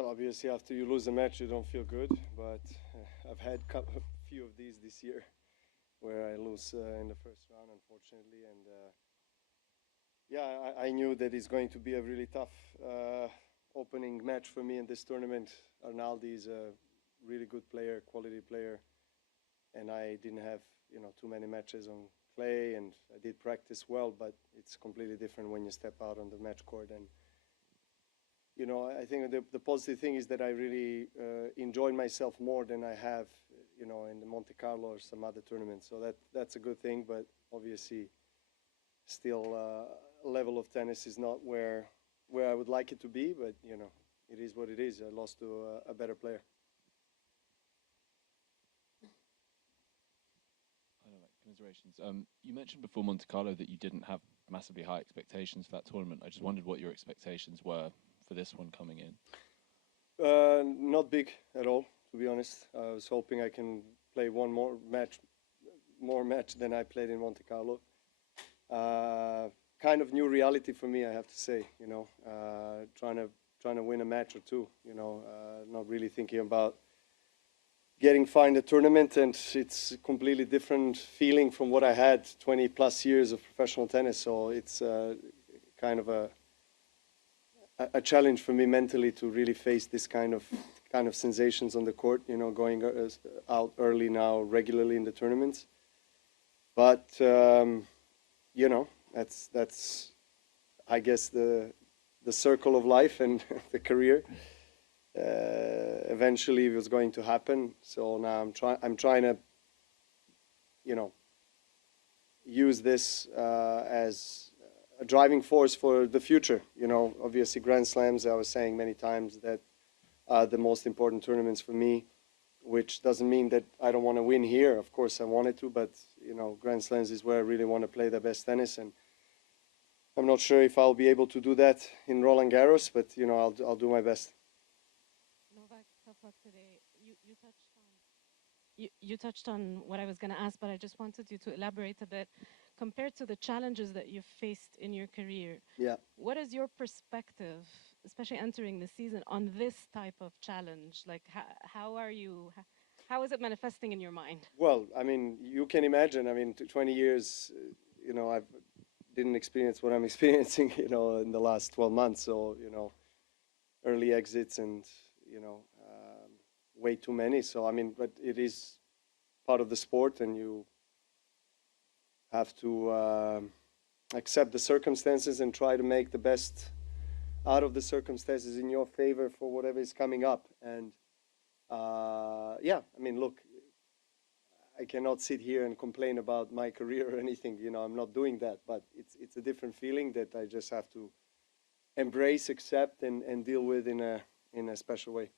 Well, obviously, after you lose a match, you don't feel good. But I've had a few of these this year where I lose in the first round, unfortunately. And yeah, I knew that it's going to be a really tough opening match for me in this tournament. Arnaldi is a really good player, quality player. And I didn't have, too many matches on clay, and I did practice well, but it's completely different when you step out on the match court. And I think the positive thing is that I really enjoyed myself more than I have, in the Monte-Carlo or some other tournaments. So that's a good thing, but obviously still level of tennis is not where I would like it to be, but, it is what it is. I lost to a better player. Commiserations. You mentioned before Monte-Carlo that you didn't have massively high expectations for that tournament. I just wondered what your expectations were for this one coming in. Not big at all, to be honest. I was hoping I can play one more match than I played in Monte-Carlo. Kind of new reality for me, I have to say. Trying to win a match or two. Not really thinking about getting far in the tournament, and it's a completely different feeling from what I had 20 plus years of professional tennis. So it's kind of a challenge for me mentally to really face this kind of sensations on the court. Going out early now regularly in the tournaments. But that's I guess the circle of life and the career. Eventually it was going to happen, so now I'm trying to use this as a driving force for the future. Obviously Grand Slams, I was saying many times, that are the most important tournaments for me, which doesn't mean that I don't want to win here. Of course I wanted to, but Grand Slams is where I really want to play the best tennis, and I'm not sure if I'll be able to do that in Roland Garros, but I'll do my best. Novak, tough luck today. You touched on what I was going to ask, but I just wanted you to elaborate a bit. Compared to the challenges that you've faced in your career, what is your perspective, especially entering the season, on this type of challenge? Like, how is it manifesting in your mind? Well, I mean, you can imagine. 20 years, I didn't experience what I'm experiencing, in the last 12 months. So, early exits and, way too many. So, but it is part of the sport, and you have to accept the circumstances and try to make the best out of the circumstances in your favor for whatever is coming up. And look, I cannot sit here and complain about my career or anything. I'm not doing that, but it's a different feeling that I just have to embrace, accept, and deal with in a special way.